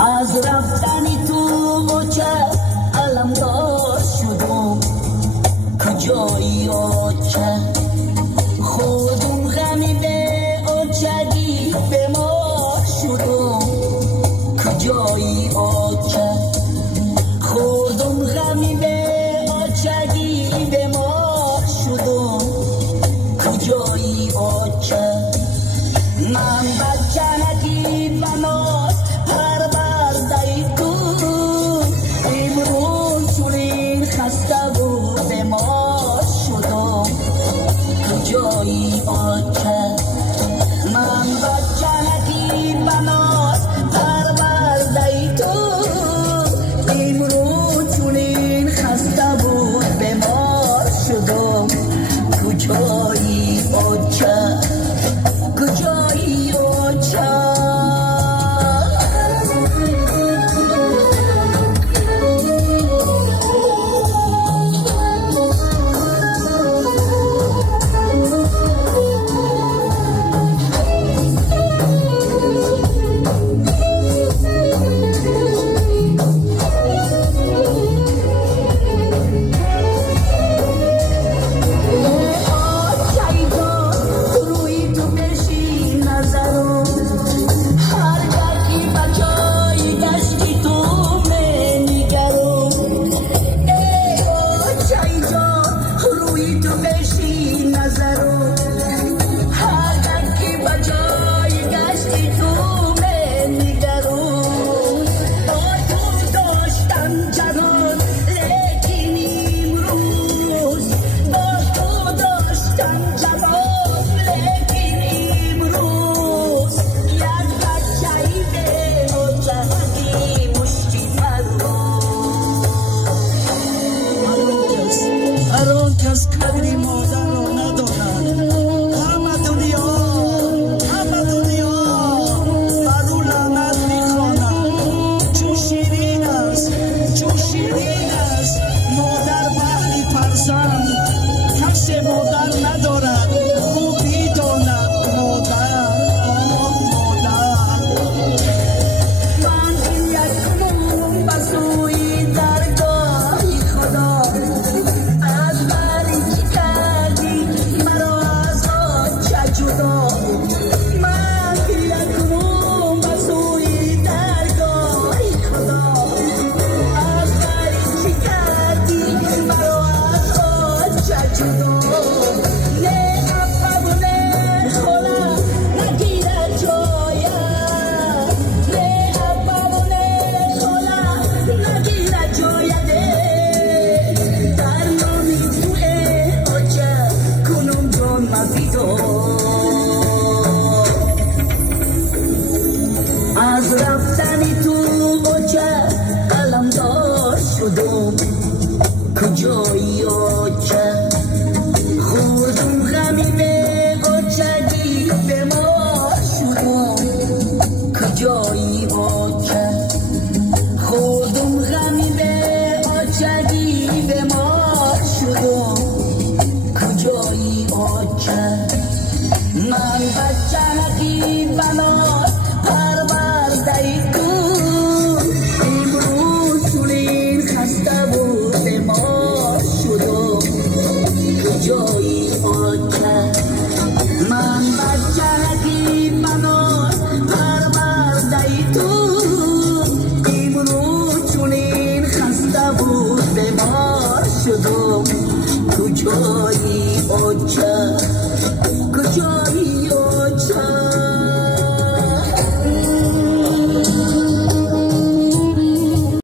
از رفتنی تو اوچه علمدار شدم کجایی اوچه خودم غمی به اوچگی به ما شدم کجایی اوچه خودم غمی به اوچگی به ما شدم کجایی اوچه من بچنکی بناس پرورده تو امروز چنین خسته بود ما شدم کجایی آچه من بچنکی بناس پرورده تو امروز چنین خسته بود به ما شدم کجایی آچه کجایی اوچه کس قدری مادر رو ندارد همه دنیا بر او لعنت میخواند چون شیرین است مادر بهری فرزند کس مادر ندارد خوبی داند مادر من یکمون بسوی درگاه خدا از رفتنی تو اوچه علمدار شدم کجایی اوچه خودم غمی به اوچگی به ما شدم کجایی اوچه خودم غمی به اوچگی به ما شدم کجایی اوچه من بچنکی بناس پرورده تو امروز چنین خسته بود ما شدم کجایی اوچه من بچنکی بناس پرورده تو امروز چنین خسته بود ما شدم کجایی اوچه